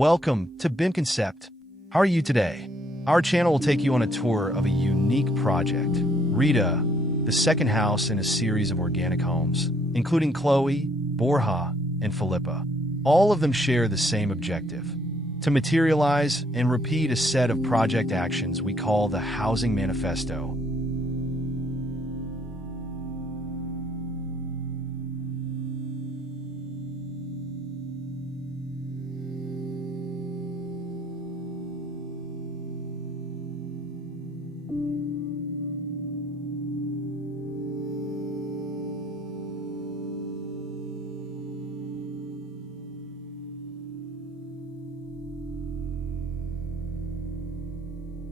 Welcome to BIM Concept. How are you today? Our channel will take you on a tour of a unique project, Rita, the second house in a series of organic homes, including Chloe, Borja, and Philippa. All of them share the same objective: to materialize and repeat a set of project actions we call the Housing Manifesto.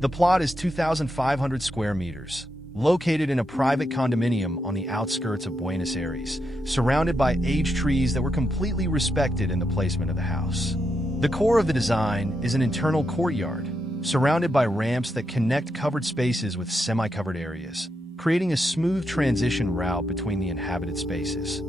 The plot is 2,500 square meters, located in a private condominium on the outskirts of Buenos Aires, surrounded by aged trees that were completely respected in the placement of the house. The core of the design is an internal courtyard, surrounded by ramps that connect covered spaces with semi-covered areas, creating a smooth transition route between the inhabited spaces.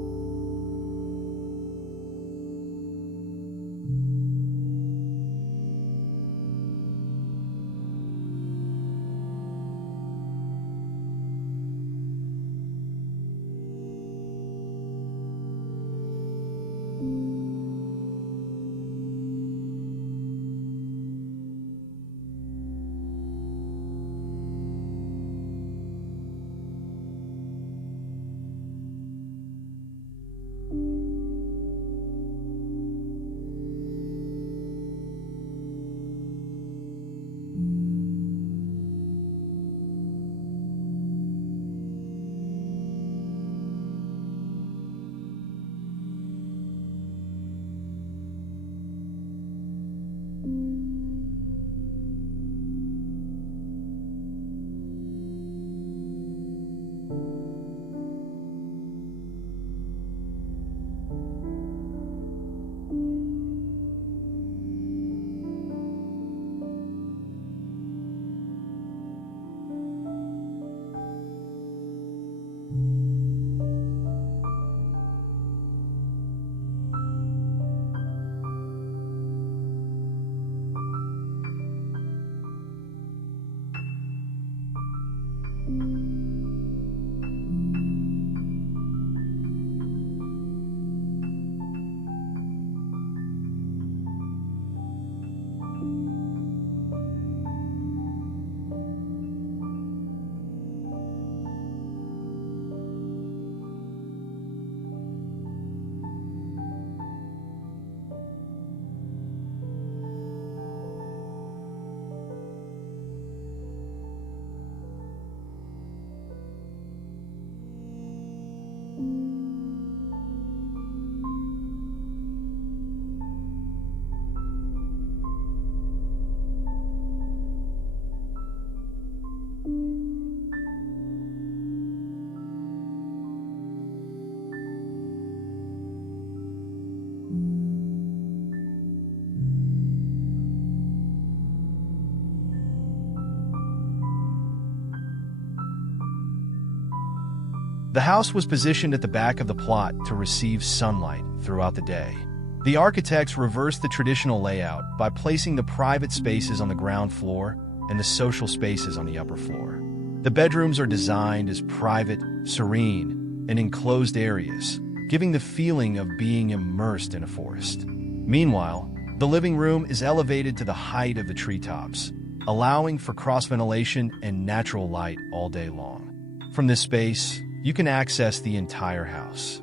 The house was positioned at the back of the plot to receive sunlight throughout the day. The architects reversed the traditional layout by placing the private spaces on the ground floor and the social spaces on the upper floor. The bedrooms are designed as private, serene, and enclosed areas, giving the feeling of being immersed in a forest. Meanwhile, the living room is elevated to the height of the treetops, allowing for cross-ventilation and natural light all day long. From this space, you can access the entire house.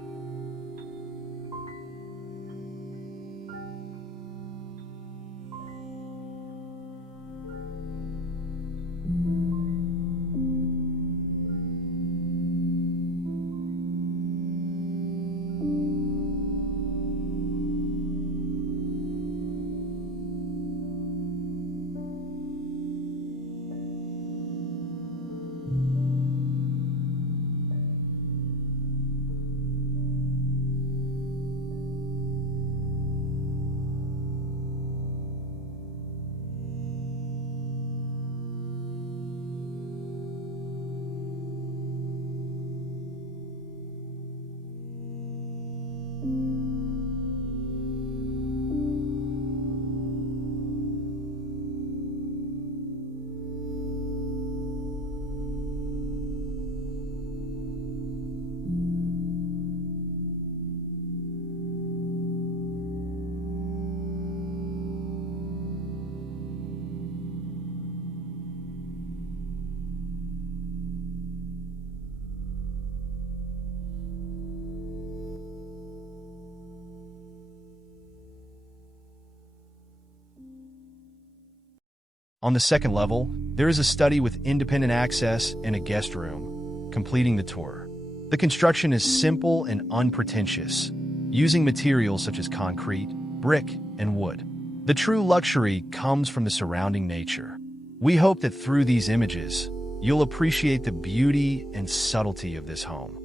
On the second level, there is a study with independent access and a guest room, completing the tour. The construction is simple and unpretentious, using materials such as concrete, brick, and wood. The true luxury comes from the surrounding nature. We hope that through these images, you'll appreciate the beauty and subtlety of this home.